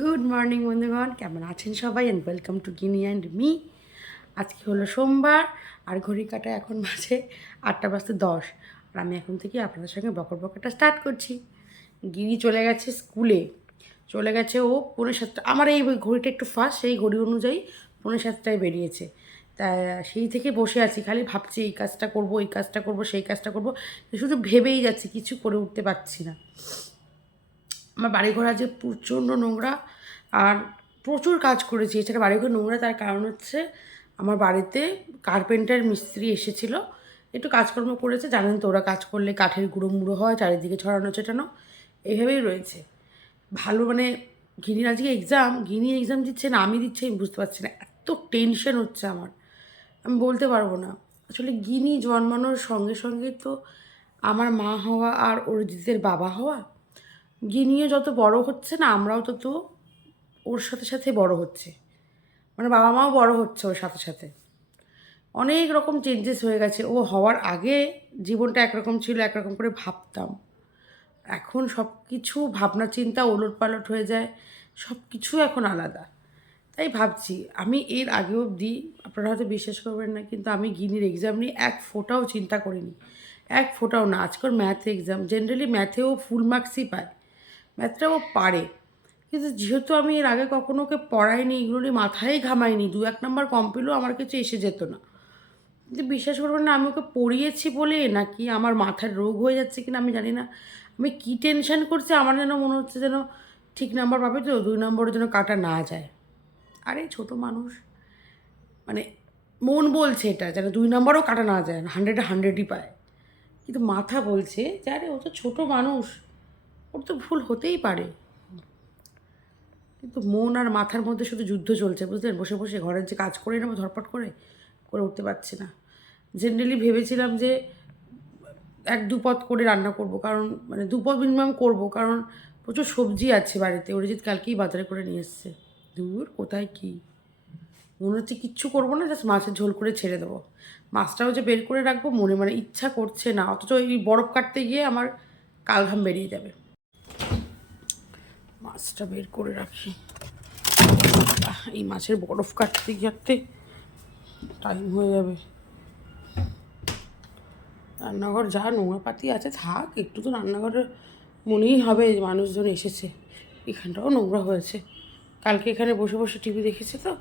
Good morning বন্ধুগণ। কেমন আছেন সবাই? And welcome to Ginni and me আজকে হলো সোমবার, আর ঘড়ি কাটা এখন বাজে আটটা বাজতে দশ। আর আমি এখন থেকে আপনাদের সঙ্গে বকর বকরটা স্টার্ট করছি। গিনি চলে গেছে স্কুলে চলে গেছে ও পৌনে সাতটা আমার এই ঘড়িটা একটু ফাস্ট সেই ঘড়ি অনুযায়ী পৌনে সাতটায় বেরিয়েছে। তা সেই থেকে বসে আছি, খালি ভাবছি এই কাজটা করব, এই কাজটা করব, সেই কাজটা করব। শুধু ভেবেই যাচ্ছি, কিছু করে উঠতে পারছি না। আমার বাড়িঘর আজকে প্রচণ্ড নোংরা আর প্রচুর কাজ করেছি। এছাড়া বাড়িঘর নোংরা, তার কারণ হচ্ছে আমার বাড়িতে কার্পেন্টার মিস্ত্রি এসেছিল। একটু কাজকর্ম করেছে, জানেন তো ওরা কাজ করলে কাঠের গুঁড়ো মুড়ো হয়, চারিদিকে ছড়ানো ছেটানো এইভাবেই রয়েছে। ভালো মানে গিনির আজকে এক্সাম গিনি এক্সাম দিচ্ছে না, আমি দিচ্ছি, আমি বুঝতে পারছি না, এত টেনশন হচ্ছে আমার। আমি বলতে পারব না। আসলে গিনি জন্মানোর সঙ্গে সঙ্গে তো আমার মা হওয়া আর অরিজিতের বাবা হওয়া গিনিও যত বড় হচ্ছে না, আমরাও তত ওর সাথে সাথে বড় হচ্ছে। মানে বাবা মাও বড় হচ্ছে ওর সাথে সাথে। অনেক রকম চেঞ্জেস হয়ে গেছে। ও হওয়ার আগে জীবনটা একরকম ছিল, একরকম করে ভাবতাম। এখন সব কিছু ভাবনা চিন্তা ওলট পালট হয়ে যায় সব কিছু এখন আলাদা। তাই ভাবছি, আমি এর আগে অবধি, আপনারা হয়তো বিশ্বাস করবেন না, কিন্তু আমি গিনির এক্সাম নিয়ে এক ফোটাও চিন্তা করিনি। এক ফোটাও না। আজকাল ম্যাথ এক্সাম জেনারেলি ম্যাথেও ফুল মার্কসই পায়। ম্যাথটা ও পারে। কিন্তু যেহেতু আমি এর আগে কখনো ওকে পড়াইনি, এগুলো নিয়ে মাথায় ঘামাইনি, দু এক নম্বর কম পেলেও আমার কাছে এসে যেত না। কিন্তু বিশ্বাস করবেন না, আমি ওকে পড়িয়েছি বলে নাকি আমার মাথার রোগ হয়ে যাচ্ছে কিনা আমি জানি না। আমি কী টেনশন করছি আমার যেন মনে হচ্ছে যেন ঠিক নাম্বার পাবে তো, দুই নম্বরের যেন কাটা না যায়। আরে ছোট মানুষ মানে মন বলছে এটা, যেন দুই নম্বরও কাটা না যায় হান্ড্রেডে হান্ড্রেডই পায়। কিন্তু মাথা বলছে যে, আরে ও তো ছোটো মানুষ। ওর তো ভুল হতেই পারে। কিন্তু মন আর মাথার মধ্যে শুধু যুদ্ধ চলছে, বুঝলেন? বসে বসে ঘরের যে কাজ করে নেব ধরপট করে করে উঠতে পারছি না। জেনারেলি ভেবেছিলাম যে এক দুপদ করে রান্না করব, কারণ মানে দুপদ মিনিমাম করব, কারণ প্রচুর সবজি আছে বাড়িতে। অরিজিৎ কালকেই বাজারে করে নিয়ে এসছে। দূর, কোথায় কি? মনে হচ্ছে কিচ্ছু করব না জাস্ট মাছের ঝোল করে ছেড়ে দেবো। মাছটাও যে বের করে রাখব, মনে মানে ইচ্ছা করছে না। অথচ এই বরফ কাটতে গিয়ে আমার কালঘাম বেরিয়ে যাবে। মাছটা বের করে রাখি। এই মাছের বরফ কাটতে কাটতে টাইম হয়ে যাবে। রান্নাঘর যা নোংরা পাতি আছে থাক, একটু তো রান্নাঘরে মনেই হবে মানুষজন এসেছে। এখানটাও নোংরা হয়েছে। কালকে এখানে বসে বসে টিভি দেখেছে তো?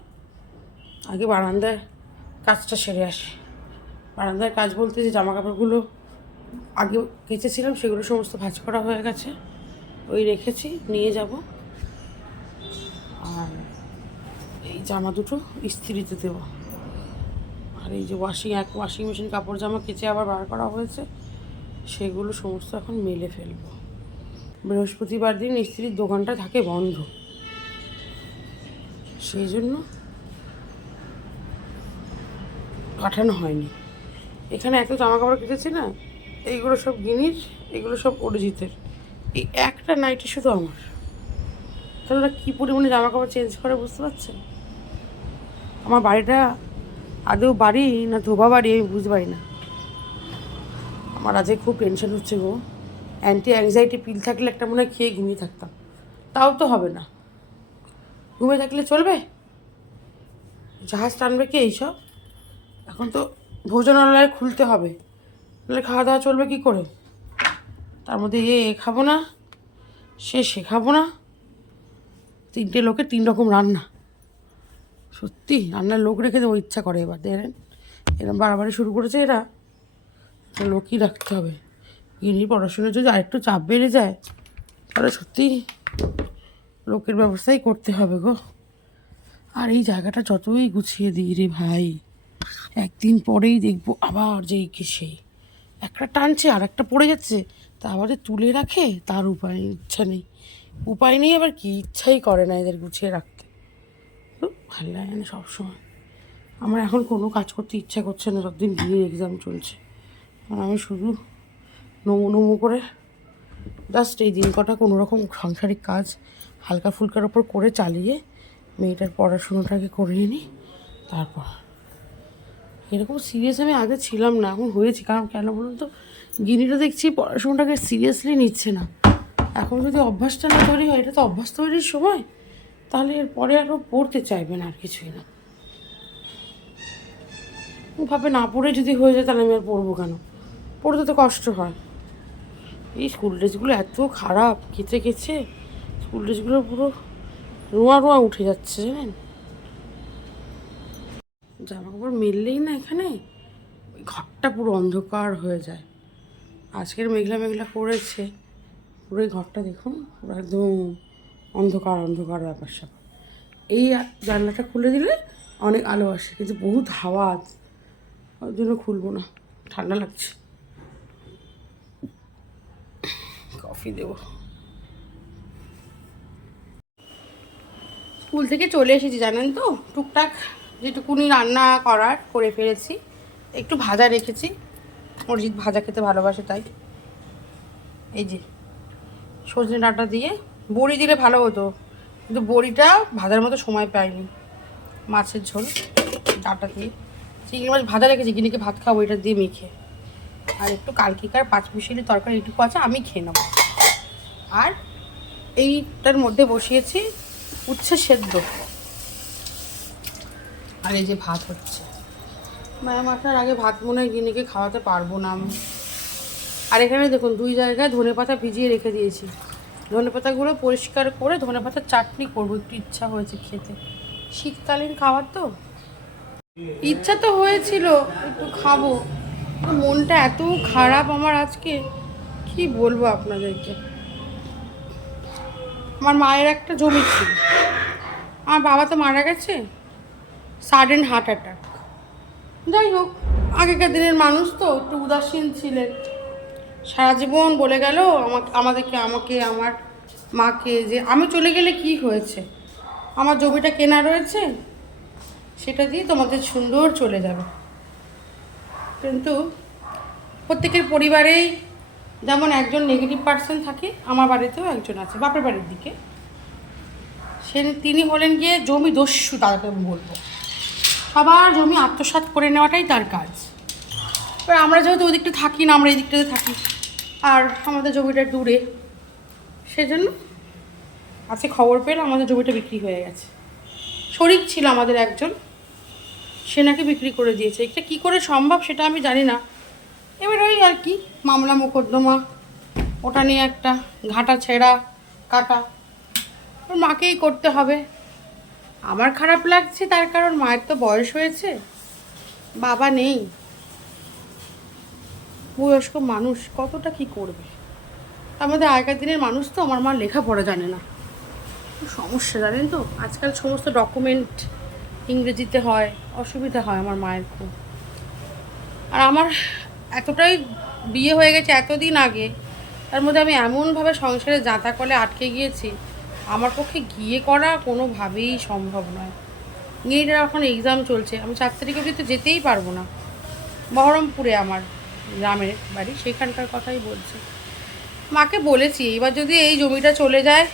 আগে বারান্দায় কাজটা সেরে আসে। বারান্দায় কাজ বলতে যে জামা কাপড়গুলো আগে কেচেছিলাম, সেগুলো সমস্ত ভাঁজ করা হয়ে গেছে। ওই রেখেছি, নিয়ে যাব। আর এই জামা দুটো ইস্ত্রিতে দেবো। আর এই যে ওয়াশিং এক ওয়াশিং মেশিন কাপড় জামা কেচে আবার বার করা হয়েছে, সেগুলো সমস্ত এখন মেলে ফেলব। বৃহস্পতিবার দিন ইস্ত্রির দোকানটা থাকে বন্ধ। সেই জন্য পাঠানো হয়নি। এখানে এত জামা কাপড় কেটেছি না, এইগুলো সব গিনির, এগুলো সব অরিজিতের। এই একটা নাইটি শুধু আমার। তাহলে ওরা কী পরিমাণে জামা কাপড় চেঞ্জ করে বুঝতে পারছেন? আমার বাড়িটা আদৌ বাড়ি না ধোবা বাড়ি আমি বুঝতে পারি না। আমার আজকে খুব টেনশন হচ্ছে গো। অ্যান্টি অ্যাংজাইটি পিল থাকলে একটা মনে হয় খেয়ে ঘুমিয়ে থাকতাম। তাও তো হবে না। ঘুমিয়ে থাকলে চলবে? জাহাজ টানবে কি এইসব? এখন তো ভোজনালয় খুলতে হবে। তাহলে খাওয়া দাওয়া চলবে কি করে? তার মধ্যে এ এ খাব না, সে সে খাব না। তিনটে লোকের তিন রকম রান্না। সত্যি, রান্নার লোক রেখে দেবো, ইচ্ছা করে এবার, দেখেন। এরকম বাড়াবাড়ি শুরু করেছে এরা। লোকই রাখতে হবে। গিনির পড়াশোনার যদি আরেকটু চাপ বেড়ে যায়। তাহলে সত্যি লোকের ব্যবস্থাই করতে হবে গো। আর এই জায়গাটা যতই গুছিয়ে দিই রে ভাই, একদিন পরেই দেখব আবার যে কি সেই একটা টানছে আর একটা পড়ে যাচ্ছে। তা আবার তুলে রাখে? তার উপায়, ইচ্ছা নেই। উপায় নেই আবার কি? ইচ্ছাই করে না এদের গুছিয়ে রাখতে। ভালো লাগে না সবসময়। আমার এখন কোনো কাজ করতে ইচ্ছা করছে না, যতদিন বিয়ে এক্সাম চলছে। আর আমি শুধু নমো নমো করে জাস্ট এই দিন কটা কোনো রকম সাংসারিক কাজ হালকা ফুলকার ওপর করে চালিয়ে মেয়েটার পড়াশুনোটাকে করিয়ে নিই, তারপর। এরকম সিরিয়াস আমি আগে ছিলাম না, এখন হয়েছি। কারণ কেন বলুন তো? গিনিটা দেখছি পড়াশোনাটাকে সিরিয়াসলি নিচ্ছে না। এখন যদি অভ্যাসটা না তৈরি হয়, এটা তো অভ্যাস তৈরির সময়, তাহলে এরপরে আরও পড়তে চাইবে না আর কিছুই না। ভাবে না পড়ে যদি হয়ে যায়, তাহলে আমি আর পড়ব কেন? পড়তে তো কষ্ট হয়। এই স্কুল ড্রেসগুলো এত খারাপ, কেচে কেচে। স্কুল ড্রেসগুলো পুরো রোয়া রোয়া উঠে যাচ্ছে, জানেন? জামা কাপড় মেললেই না এখানে ঘরটা পুরো অন্ধকার হয়ে যায়। আজকের মেঘলা মেঘলা করেছে। পুরো ঘরটা দেখুন, পুরো একদম অন্ধকার অন্ধকার ব্যাপার স্যাপার। এই জানলাটা খুলে দিলে অনেক আলো আসে, কিন্তু বহুত হাওয়া আছে ওই জন্য খুলবো না, ঠান্ডা লাগছে। কফি দেবো। স্কুল থেকে চলে এসেছি, জানেন তো? টুকটাক যেটুকুনি রান্না করার করে ফেলেছি, একটু ভাজা রেখেছি। অরিজিৎ ভাজা খেতে ভালোবাসে তাই। এই যে, সজনে ডাঁটা দিয়ে বড়ি দিলে ভালো হতো, কিন্তু বড়িটা ভাজার মতো সময় পাইনি। মাছের ঝোল, ডাঁটা দিয়ে। চিংড়ি মাছ ভাজা রেখেছি কিনেকে ভাত খাব, এটা দিয়ে মেখে। আর একটু কালকিকার পাঁচ মিশিলি তরকারি এইটুকু আছে, আমি খেয়ে নেব। আর এইটার মধ্যে বসিয়েছি উচ্ছে সেদ্ধ। আর এই যে ভাত হচ্ছে। ম্যাম আসার আগে ভাত মনে হয় গিনিকে খাওয়াতে পারব না আমি আর এখানে দেখুন, দুই জায়গায় ধনে পাতা ভিজিয়ে রেখে দিয়েছি। ধনে পাতাগুলো পরিষ্কার করে ধনে পাতার চাটনি করব, একটু ইচ্ছা হয়েছে খেতে। শীতকালীন খাবার তো? ইচ্ছা তো হয়েছিল, একটু খাব। মনটা এত খারাপ আমার আজকে, কি বলব আপনাদেরকে? আমার মায়ের একটা জমি ছিল। আমার বাবা তো মারা গেছে সাডেন হার্ট অ্যাটাক যাই হোক, আগেকার দিনের মানুষ তো একটু উদাসীন ছিলেন। সারা জীবন বলে গেল, আমাকে, আমাদেরকে, আমাকে, আমার মাকে যে, আমি চলে গেলে কি হয়েছে? আমার জমিটা কেনা রয়েছে, সেটা দিয়ে তোমাদের সুন্দর চলে যাবে। কিন্তু প্রত্যেকের পরিবারেই যেমন একজন নেগেটিভ পার্সন থাকে, আমার বাড়িতেও একজন আছে, বাপের বাড়ির দিকে। সে, তিনি হলেন গিয়ে জমি দস্যু, তাকে আমি বলব। সবার জমি আত্মসাৎ করে নেওয়াটাই তার কাজ। এবার আমরা যেহেতু ওই দিকটা থাকি না, আমরা এই দিকটাতে থাকি। আর আমাদের জমিটা দূরে। সেজন্য আজকে খবর পেলে আমাদের জমিটা বিক্রি হয়ে গেছে। শরিক ছিল আমাদের একজন। সে নাকি বিক্রি করে দিয়েছে। এটা কী করে সম্ভব সেটা আমি জানি না। এবার ওই আর কি, মামলা মোকদ্দমা, ওটা নিয়ে একটা ঘাটা ছেঁড়া কাটা। ওর মাকেই করতে হবে। আমার খারাপ লাগছে, তার কারণ মায়ের তো বয়স হয়েছে। বাবা নেই। বয়স্ক মানুষ, কতটা কি করবে? আমাদের আগেকার দিনের মানুষ তো আমার মা লেখাপড়া জানে না। সমস্যা জানেন তো? আজকাল সমস্ত ডকুমেন্ট ইংরেজিতে হয়, অসুবিধা হয় আমার মায়ের খুব। আর আমার এতটাই বিয়ে হয়ে গেছে এতদিন আগে, তার মধ্যে আমি এমনভাবে সংসারে যাতা কলে আটকে গিয়েছি আমার পক্ষে গিয়ে করা কোনোভাবেই সম্ভব নয়। মেয়েটার এখন এক্সাম চলছে, আমি চার তারিখ অবধি তো যেতেই পারব না। বহরমপুরে আমার গ্রামের বাড়ি, সেখানকার কথাই বলছি। মাকে বলেছি এবার যদি এই জমিটা চলে যায়,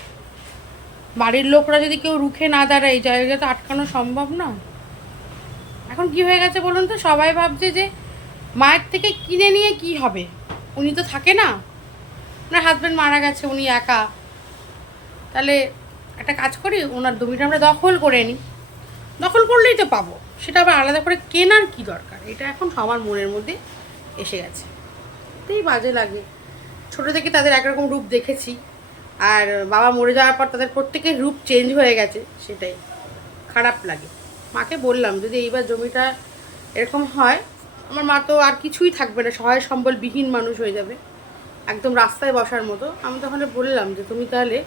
বাড়ির লোকরা যদি কেউ রুখে না দাঁড়ায়, এই জায়গাটা আটকানো সম্ভব না। এখন কি হয়ে গেছে বলুন তো? সবাই ভাবছে যে মায়ের থেকে কিনে নিয়ে কি হবে? উনি তো থাকে না। ওনার হাজব্যান্ড মারা গেছে, উনি একা। তাহলে একটা কাজ করি, ওনার জমিটা আমরা দখল করে নিই। দখল করলেই তো পাবো। সেটা আবার আলাদা করে কেনার কি দরকার? এটা এখন সবার মনের মধ্যে এসে গেছে। এতেই বাজে লাগে। ছোটো থেকে তাদের একরকম রূপ দেখেছি। আর বাবা মরে যাওয়ার পর তাদের প্রত্যেকের রূপ চেঞ্জ হয়ে গেছে, সেটাই। খারাপ লাগে। মাকে বললাম, যদি এইবার জমিটা এরকম হয়, আমার মা তো আর কিছুই থাকবে না। সহায় সম্বলবিহীন মানুষ হয়ে যাবে। একদম রাস্তায় বসার মতো। আমি তখন বললাম যে, তুমি তাহলে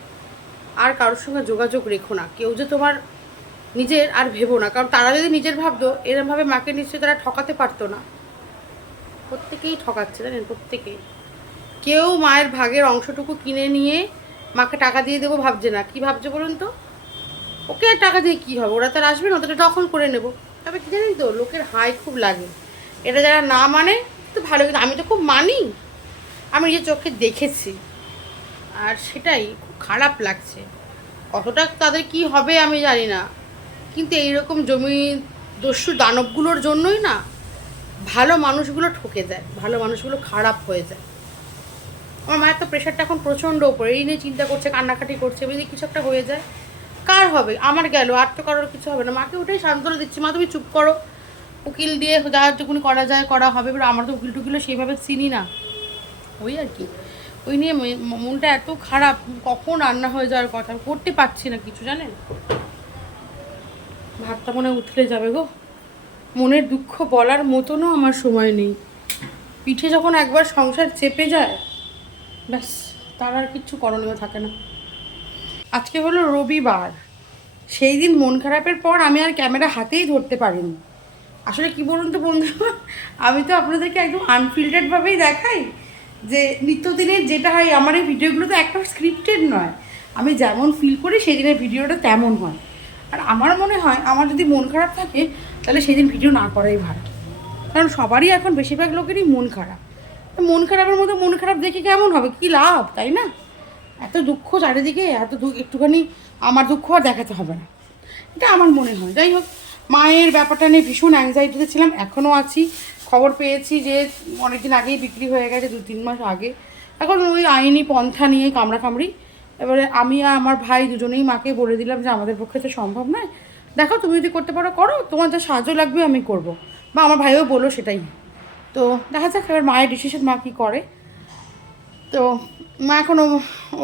আর কারোর সঙ্গে যোগাযোগ রেখো না। কেউ যে তোমার নিজের আর ভেবো না। কারণ তারা যদি নিজের ভাবতো, এরমভাবে মাকে নিশ্চয়ই তারা ঠকাতে পারতো না। প্রত্যেকেই ঠকাচ্ছে, জানেন? প্রত্যেকেই। কেউ মায়ের ভাগের অংশটুকু কিনে নিয়ে মাকে টাকা দিয়ে দেবো ভাবছে না। কি ভাবছে বলুন তো? ওকে আর টাকা দিয়ে কী হবে? ওরা তো আর আসবে না ওটা দখল করে নেব। তবে কি জানেন তো, লোকের হাই খুব লাগে। এটা যারা না মানে তো ভালো। কিন্তু আমি তো খুব মানি। আমি নিজের চোখে দেখেছি। আর সেটাই খারাপ লাগছে। কতটা তাদের কি হবে আমি জানি না। কিন্তু এইরকম জমি দস্যু দানবগুলোর জন্যই না, ভালো মানুষগুলো ঠকে যায়, ভালো মানুষগুলো খারাপ হয়ে যায়। আমার মায়ের তো প্রেশারটা এখন প্রচণ্ড ওপরে এই নিয়ে চিন্তা করছে, কান্নাকাটি করছে যদি কিছু একটা হয়ে যায়। কার হবে? আমার গেল, আর তো কারোর কিছু হবে না। মাকে ওটাই সান্ত্বনা দিচ্ছি, মা, তুমি চুপ করো। উকিল দিয়ে যা করা যায়, করা হবে। এবার আমার তো উকিল টুকিলও সেইভাবে চিনি না। ওই আর কি। ওই নিয়ে মনটা এত খারাপ, কখন রান্না হয়ে যাওয়ার কথা করতে পারছি না কিছু, জানেন? ভাতটা মনে উঠলে যাবে গো। মনের দুঃখ বলার মতনও আমার সময় নেই। পিঠে যখন একবার সংসার চেপে যায়, ব্যাস, তার আর কিচ্ছু করণীয় থাকে না। আজকে হলো রবিবার। সেই দিন মন খারাপের পর আমি আর ক্যামেরা হাতেই ধরতে পারিনি। আসলে কি বলুন তো বন্ধু আমি তো আপনাদেরকে একদম আনফিল্টারডভাবেই দেখাই। যে নিত্যদিনের যেটা হয়, আমার এই ভিডিওগুলো তো একটা স্ক্রিপ্টেড নয়। আমি যেমন ফিল করি সেই দিনের ভিডিওটা তেমন হয়। আর আমার মনে হয়, আমার যদি মন খারাপ থাকে, তাহলে সেদিন ভিডিও না করাই ভালো। কারণ সবারই এখন বেশিরভাগ লোকেরই মন খারাপ। মন খারাপের মধ্যে মন খারাপ দেখে কেমন হবে? কি লাভ, তাই না? এত দুঃখ চারিদিকে, এত একটুখানি আমার দুঃখ আর দেখাতে হবে না। এটা আমার মনে হয়। যাই হোক, মায়ের ব্যাপারটা নিয়ে ভীষণ অ্যাংজাইটিতে ছিলাম, এখনও আছি। খবর পেয়েছি যে অনেকদিন আগেই বিক্রি হয়ে গেছে, দু তিন মাস আগে। এখন ওই আইনি পন্থা নিয়ে কামড়াকামড়ি এবারে আমি আর আমার ভাই দুজনেই মাকে বলে দিলাম যে আমাদের পক্ষে তো সম্ভব নয়। দেখো তুমি যদি করতে পারো, করো। তোমার যা সাহায্য লাগবে আমি করব। বা আমার ভাইও বলল সেটাই। তো দেখা যাক এবার মায়ের ডিসিশন মা কী করে। তো মা এখনও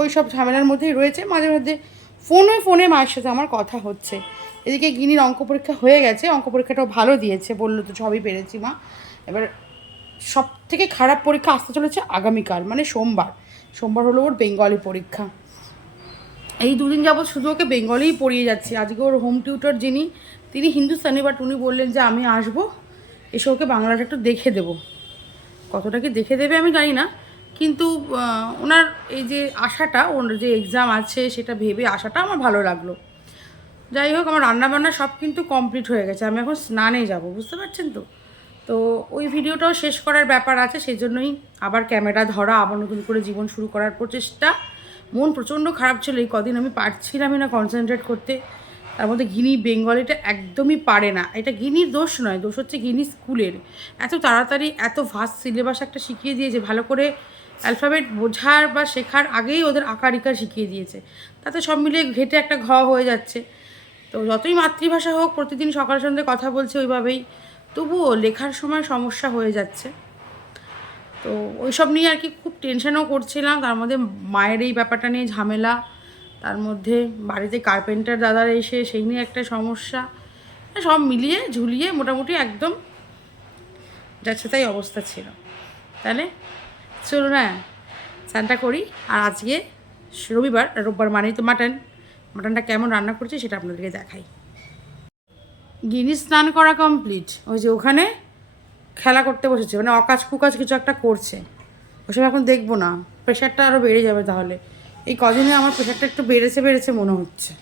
ওই সব ঝামেলার মধ্যেই রয়েছে। মাঝে মধ্যে ফোনে ফোনে মায়ের সাথে আমার কথা হচ্ছে। এদিকে গিনির অঙ্ক পরীক্ষা হয়ে গেছে। অঙ্ক পরীক্ষাটাও ভালো দিয়েছে। বলল তো সবই পেরেছি মা। এবার সব থেকে খারাপ পরীক্ষা আসতে চলেছে আগামীকাল মানে সোমবার। সোমবার হলো ওর বেঙ্গলি পরীক্ষা। এই দুদিন যাবৎ শুধু ওকে বেঙ্গলেই পড়িয়ে যাচ্ছি। আজকে ওর হোম টিউটর যিনি, তিনি হিন্দুস্তানি বাট উনি বললেন যে আমি আসব, এসে ওকে বাংলাটা একটু দেখে দেবো। কতটা কি দেখে দেবে আমি জানি না, কিন্তু ওনার এই যে আশাটা ওনার যে এক্সাম আছে সেটা ভেবে আশাটা আমার ভালো লাগল। যাই হোক, আমার রান্নাবান্না সব কিন্তু কমপ্লিট হয়ে গেছে। আমি এখন স্নানে যাব, বুঝতে পারছেন তো? তো ওই ভিডিওটাও শেষ করার ব্যাপার আছে সেই জন্যই আবার ক্যামেরা ধরা আবার নতুন করে জীবন শুরু করার প্রচেষ্টা। মন প্রচণ্ড খারাপ ছিল, এই কদিন আমি পারছিলামই না কনসেন্ট্রেট করতে। তার মধ্যে গিনি বেঙ্গলিটা একদমই পারে না। এটা গিনির দোষ নয়, দোষ হচ্ছে গিনি স্কুলের। এত তাড়াতাড়ি, এত ভাস্ট সিলেবাস একটা শিখিয়ে দিয়েছে, ভালো করে অ্যালফাবেট বোঝার বা শেখার আগেই ওদের আকার ইকার শিখিয়ে দিয়েছে। তাতে সব মিলিয়ে ঘেটে একটা ঘ হয়ে যাচ্ছে। তো যতই মাতৃভাষা হোক, প্রতিদিন সকাল সন্ধ্যে কথা বলছে ওইভাবেই। তবুও লেখার সময় সমস্যা হয়ে যাচ্ছে। তো ওইসব নিয়ে আর কি খুব টেনশনও করছিলাম। তার মধ্যে মায়ের এই ব্যাপারটা নিয়ে ঝামেলা, তার মধ্যে বাড়িতে কার্পেন্টার দাদার এসে সেই নিয়ে একটা সমস্যা, সব মিলিয়ে ঝুলিয়ে মোটামুটি একদম যাচ্ছে তাই অবস্থা ছিল। তাহলে চলো না স্নানটা করি। আর আজকে রবিবার, রোববার মানেই তো মাটন মাটনটা কেমন রান্না করছি সেটা আপনাদেরকে দেখাই। গিনি স্নান করা কমপ্লিট ওই যে ওখানে খেলা করতে বসেছে মানে অকাজ কুকাজ কিছু একটা করছে। ওসব এখন দেখব না প্রেশারটা আরও বেড়ে যাবে তাহলে। এই কদিনে আমার প্রেশারটা একটু বেড়েছে বেড়েছে মনে হচ্ছে।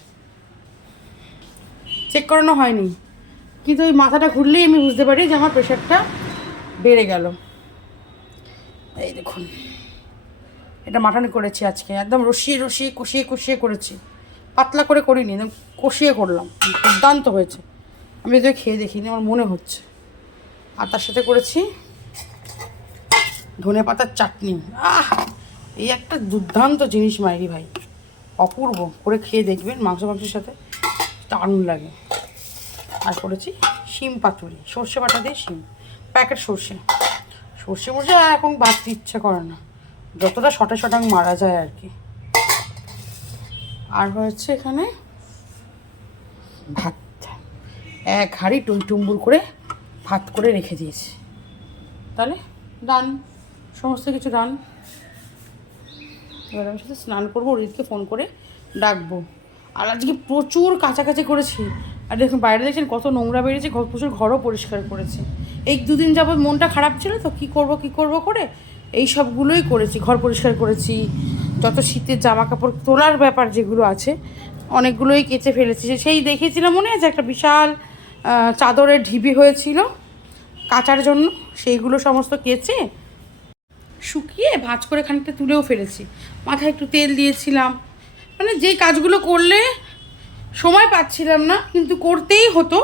চেক করানো হয়নি। কিন্তু ওই মাথাটা ঘুরলেই আমি বুঝতে পারি যে আমার প্রেশারটা বেড়ে গেল। এই দেখুন, এটা মাটন করেছি আজকে, একদম রসিয়ে রসিয়ে, কষিয়ে কষিয়ে করেছি। পাতলা করে করিনি, একদম কষিয়ে করলাম, দুর্দান্ত হয়েছে। আমি যদি খেয়ে দেখিনি, আমার মনে হচ্ছে। আর তার সাথে করেছি ধনে পাতার চাটনি। আহ! এই একটা দুর্দান্ত জিনিস মাইরি ভাই। অপূর্ব। করে খেয়ে দেখবেন মাংস মাংসের সাথে। দারুণ লাগে। আর করেছি শিম পাতুরি। সর্ষে বাটা দিয়ে শিম। প্যাকেট সর্ষে। সর্ষে মর্ষে আর এখন বাড়তে ইচ্ছা করে না। যতটা শটে শটাং মারা যায় আর কি। আর হয়েছে এখানে ভাত। এক হাঁড়ি টুমটুম্বুর করে ভাত করে রেখে দিয়েছি। তাহলে ডান, সমস্ত কিছু ডান। এবার আমি সাথে স্নান করব রিতকে ফোন করে ডাকবো। আর আজকে প্রচুর কাছাকাছি করেছি। আর দেখুন, বাইরে দেখছেন কত নোংরা বেরিয়েছে প্রচুর ঘরও পরিষ্কার করেছে। এই দুদিন যাবৎ মনটা খারাপ ছিল তো কী করব কী করব করে এই সবগুলোই করেছি, ঘর পরিষ্কার করেছি, যত শীতের জামা কাপড় তোলার ব্যাপার যেগুলো আছে, অনেকগুলোই কেচে ফেলেছি। সেই দেখেছিলাম মনে আছে একটা বিশাল চাদরের ঢিবি হয়েছিল কাচার জন্য, সেইগুলো সমস্ত কেচে শুকিয়ে ভাঁজ করে খানিকটা তুলেও ফেলেছি। মাথায় একটু তেল দিয়েছিলাম। মানে যেই কাজগুলো করলে সময় পাচ্ছিলাম না, কিন্তু করতেই হতো।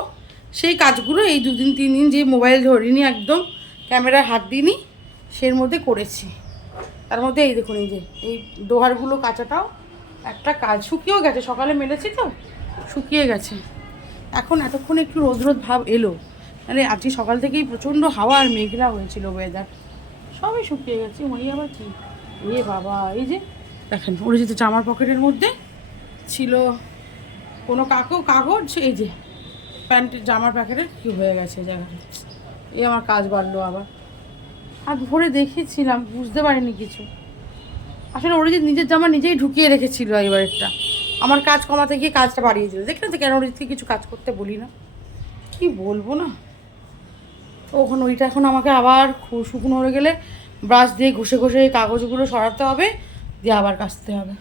সেই কাজগুলো এই দুদিন, তিন দিন যে মোবাইল ধরিনি একদম ক্যামেরায় হাত দিইনি, সের মধ্যে করেছি। তার মধ্যে এই দেখুন এই যে, এই দোহারগুলো কাচাটাও একটা কাজ। শুকিয়েও গেছে, সকালে মেলেছি তো, শুকিয়ে গেছে। এখন এতক্ষণ একটু রোদ রোদ ভাব এলো। মানে আজকে সকাল থেকেই প্রচণ্ড হাওয়া আর মেঘলা হয়েছিল ওয়েদার সবই শুকিয়ে গেছে। ওই আবার কি? এ বাবা, এই যে দেখেন অরিজিৎ জামার পকেটের মধ্যে ছিল কোনো কাকু, কাগজ, এই যে প্যান্টের, জামার প্যাকেটের কি হয়ে গেছে জায়গাটা এই আমার কাজ বাড়লো আবার। আর ভরে দেখেছিলাম, বুঝতে পারিনি কিছু। আসলে অরিজিৎ নিজের জামা নিজেই ঢুকিয়ে রেখেছিল এবারেরটা। আমার কাজ কমাতে গিয়ে কাজটা বাড়িয়ে দিল। দেখলেন তো কেন অরিজিৎকে কিছু কাজ করতে বলি না? কি বলব না? ওখানে ওইটা এখন আমাকে আবার শুকনো হয়ে গেলে ব্রাশ দিয়ে ঘষে ঘষে এই কাগজগুলো সরাতে হবে, দিয়ে আবার কাচতে হবে।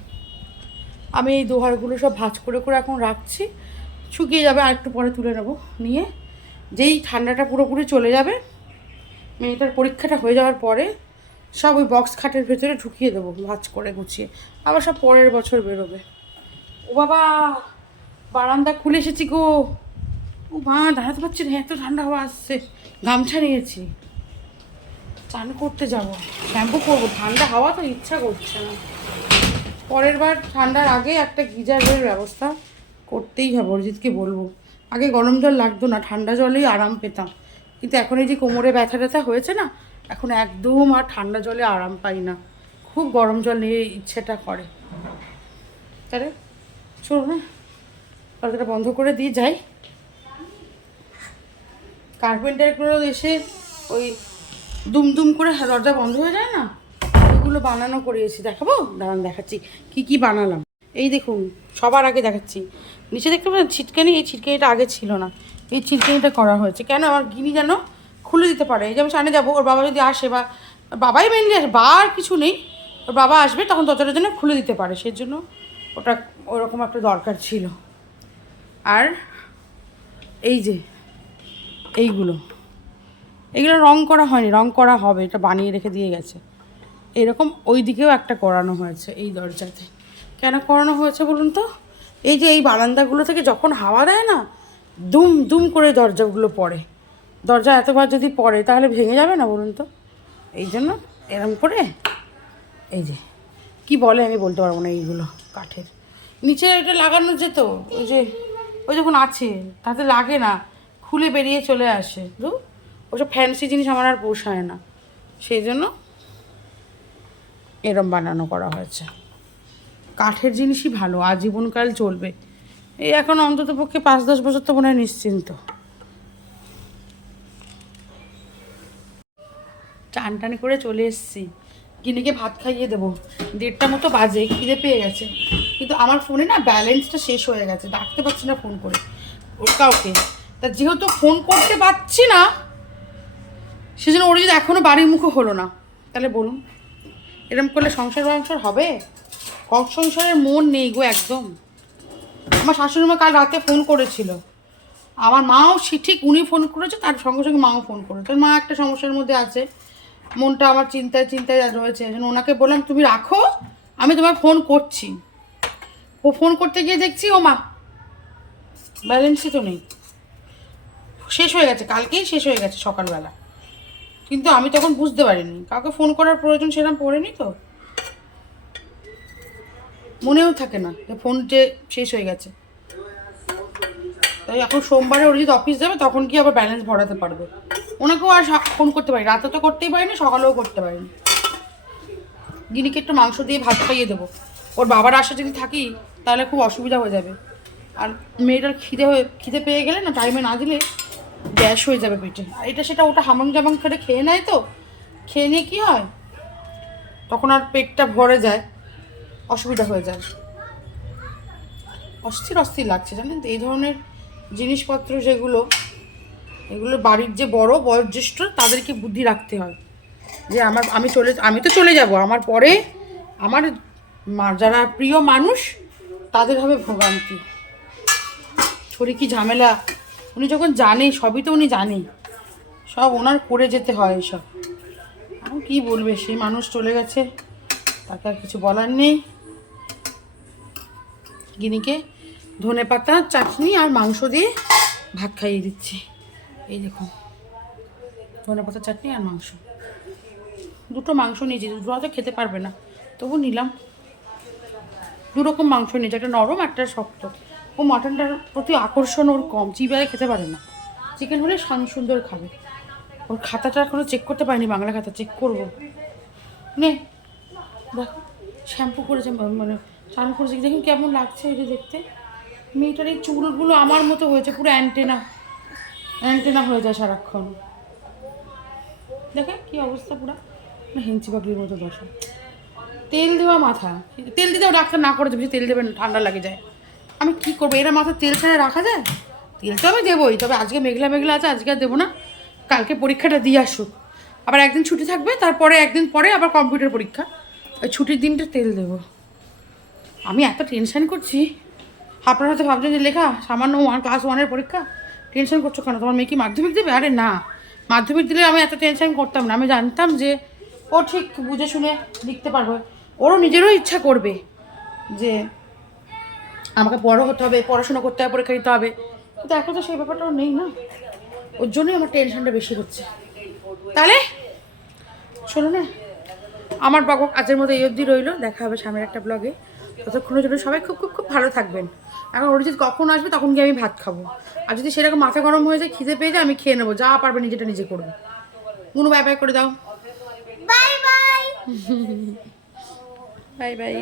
আমি এই দোহারগুলো সব ভাঁজ করে করে এখন রাখছি। শুকিয়ে যাবে আর একটু পরে তুলে নেব নিয়ে। যেই ঠান্ডাটা পুরোপুরি চলে যাবে মেয়েটার পরীক্ষাটা হয়ে যাওয়ার পরে সব ওই বক্স খাটের ভেতরে ঢুকিয়ে দেবো, ভাঁজ করে গুছিয়ে। আবার সব পরের বছর বেরোবে। ও বাবা, বারান্দা খুলে এসেছি গো। ও মা, দাঁড়াতে পারছি না, এত ঠান্ডা হাওয়া আসছে। গামছা নিয়েছি। চান করতে যাব। শ্যাম্পু করব। ঠান্ডা হাওয়া তো ইচ্ছা করছে না। পরের বার ঠান্ডার আগে একটা গিজারের ব্যবস্থা করতেই হবে, অরিজিৎকে বলব। আগে গরম জল লাগতো না, ঠান্ডা জলেই আরাম পেতাম। কিন্তু এখন এই যে কোমরে ব্যথা ট্যাথা হয়েছে না, এখন একদম আর ঠান্ডা জলে আরাম পাই না। খুব গরম জল নিয়ে ইচ্ছেটা করে। তাহলে? চলো না, দরজাটা বন্ধ করে দিয়ে যাই। কার্পেন্টারগুলো এসে ওই দুম দুম করে দরজা বন্ধ হয়ে যায় না এগুলো বানানো করিয়েছি, দেখাবো? দাঁড়ান, দেখাচ্ছি, কি কি বানালাম। এই দেখুন, সবার আগে দেখাচ্ছি। নিচে দেখতে পাচ্ছেন ছিটকানি, এই ছিটকানিটা আগে ছিল না। এই ছিটকানিটা করা হয়েছে। কেন আমার গিনি যেন খুলে দিতে পারে? এই যে আমি সামনে যাব, ওর বাবা যদি আসে বা বাবাই মেনলি আসে, বা আর কিছু নেই, ওর বাবা আসবে, তখন দরজাটা যেন খুলে দিতে পারে, সেই জন্য ওটা ওরকম একটা দরকার ছিল। আর এই যে, এইগুলো। এগুলো রং করা হয়নি, রং করা হবে, এটা বানিয়ে রেখে দিয়ে গেছে। এরকম ওই দিকেও একটা করানো হয়েছে এই দরজাতে। কেন করানো হয়েছে বলুন তো? এই যে এই বারান্দাগুলো থেকে যখন হাওয়া দেয় না, দুম দুম করে দরজাগুলো পড়ে। দরজা এতবার যদি পড়ে, তাহলে ভেঙে যাবে না বলুন তো? এই জন্য এরম করে, এই যে, কি বলে আমি বলতে পারব না এইগুলো। কাঠের। নিচে এটা লাগানো যেত, ওই যে, ওই যখন আছে, তাতে লাগে না, খুলে বেরিয়ে চলে আসে। বুঝলো ওসব ফ্যান্সি জিনিস আমার আর পোষায় না। সেই জন্য এরম বানানো করা হয়েছে। কাঠের জিনিসই ভালো, আজীবনকাল চলবে। এই এখন অন্তত পক্ষে পাঁচ দশ বছর তো মনে হয় নিশ্চিন্ত। চান টান করে চলে এসেছি। গিনিকে ভাত খাইয়ে দেবো। দেড়টা মতো বাজে, খিদে পেয়ে গেছে। কিন্তু আমার ফোনে না ব্যালেন্সটা শেষ হয়ে গেছে, ডাকতে পারছি না ফোন করে। ওর কাউকে। তা যেহেতু ফোন করতে পারছি না, সেজন্য ওর যদি এখনও বাড়ির মুখো হলো না, তাহলে বলুন। এরম করলে সংসার সংসার হবে? কক সংসারের মন নেই গো একদম। আমার শাশুড়ি মা কাল রাতে ফোন করেছিল। আমার মাও সে ঠিক উনি ফোন করেছে, তার সঙ্গে সঙ্গে মাও ফোন করেছে। মা একটা সমস্যার মধ্যে আছে। মনটা আমার চিন্তায় চিন্তায় রয়েছে। ওনাকে বললাম, তুমি রাখো, আমি তোমায় ফোন করছি। ও ফোন করতে গিয়ে দেখছি, ও মা ব্যালেন্সই তো নেই। শেষ হয়ে গেছে, কালকেই শেষ হয়ে গেছে সকালবেলা। কিন্তু আমি তখন বুঝতে পারিনি। কাউকে ফোন করার প্রয়োজন সেরকম পড়েনি তো। মনেও থাকে না যে ফোন যে শেষ হয়ে গেছে। তাই এখন সোমবারে ওর যদি অফিস যাবে, তখন কি আবার ব্যালেন্স ভরাতে পারবে। ওনাকেও আর ফোন করতে পারি রাতে তো করতেই পারিনি, সকালেও করতে পারিনি। গিনিকে একটু মাংস দিয়ে ভাত খাইয়ে দেবো। ওর বাবার আশা যদি থাকি, তাহলে খুব অসুবিধা হয়ে যাবে। আর মেয়েটার খিদে হয়ে খিদে পেয়ে গেলে না টাইমে না দিলে গ্যাস হয়ে যাবে পেটে। আর এটা সেটা ওটা হামাং জামাং করে খেয়ে নেয় তো। খেয়ে নিয়ে কী হয়? তখন আর পেটটা ভরে যায়। অসুবিধা হয়ে যায়। অস্থির অস্থির লাগছে, জানেন তো? এই ধরনের জিনিসপত্র যেগুলো এগুলো বাড়ির যে বড় বয়োজ্যেষ্ঠ তাদেরকে বুদ্ধি রাখতে হয়। যে আমার, আমি চলে, আমি তো চলে যাব, আমার পরে আমার যারা প্রিয় মানুষ, তাদের হবে ভোগান্তি। ছড়ি কি ঝামেলা? উনি যখন জানে, সবই তো উনি জানে। সব ওনার করে যেতে হয় এসব। কী বলবে? সেই মানুষ চলে গেছে, তাকে আর কিছু বলার নেই। গিনিকে ধনে পাতা চাটনি আর মাংস দিয়ে ভাত খাইয়ে দিচ্ছি। এই দেখুন। ধনে পাতা চাটনি আর মাংস। দুটো মাংস নিয়েছি, দুটো হয়তো খেতে পারবে না। তবু নিলাম। দু রকম মাংস নিয়েছি, একটা নরম একটা শক্ত। ও মাটনটার প্রতি আকর্ষণ ওর কম চিবারে খেতে পারে না। চিকেন হলে সান সুন্দর খাবে। ওর খাতাটা এখনও চেক করতে পারিনি, বাংলা খাতা চেক করব। নে। দেখো শ্যাম্পু করেছে মানে চান করেছে। দেখুন কেমন লাগছে এটা দেখতে। মেয়েটার এই চুলগুলো আমার মতো হয়েছে, পুরো অ্যান্টেনা অ্যান্টেনা হয়ে যায় সারাক্ষণ। দেখে কি অবস্থা পুরো। হেঞ্চি পাগলির মতো দশা। তেল দেওয়া মাথা। তেল দিতেও ডাক্তার না করে দেবে তেল দেবেন, ঠান্ডা লাগে যায়। আমি কি করব? এরা মাথা তেল ছাড়া রাখা যায়? তেল তো আমি দেবোই, তবে আজকে মেঘলা মেঘলা আছে, আজকে আর দেবো না। কালকে পরীক্ষাটা দিয়ে আসুক। আবার একদিন ছুটি থাকবে, তারপরে একদিন পরে আবার কম্পিউটার পরীক্ষা। ওই ছুটির দিনটা তেল দেবো। আমি এত টেনশান করছি। আপনারা হয়তো ভাবছেন যে, লেখা, সামান্য ওয়ান ক্লাস ওয়ানের পরীক্ষা? টেনশন করছ কেন? তোমার মেয়ে কি মাধ্যমিক দেবে? আরে না। মাধ্যমিক দিলে আমি এত টেনশন করতাম না। আমি জানতাম যে ও ঠিক বুঝে শুনে লিখতে পারবে। ওরও নিজেরও ইচ্ছা করবে যে আমাকে বড় হতে হবে, পড়াশোনা করতে হবে, পরীক্ষা দিতে হবে। কিন্তু এখন তো সেই ব্যাপারটাও নেই না। ওর জন্যই আমার টেনশনটা বেশি হচ্ছে। তাহলে শোনো না, আমার বাবু আজের মতো এই অবধি রইল। দেখা হবে সামনের একটা ব্লগে ততক্ষণের জন্য সবাই খুব খুব খুব ভালো থাকবেন। এখন অরিজিৎ কখন আসবে তখন গিয়ে আমি ভাত খাব। আর যদি সেরকম মাথা গরম হয়ে যায় খিদে পেয়ে যায় আমি খেয়ে নেব। যা পারবে নিজেটা নিজে করবে। মুনু বাই বাই করে দাও। Bye bye bye bye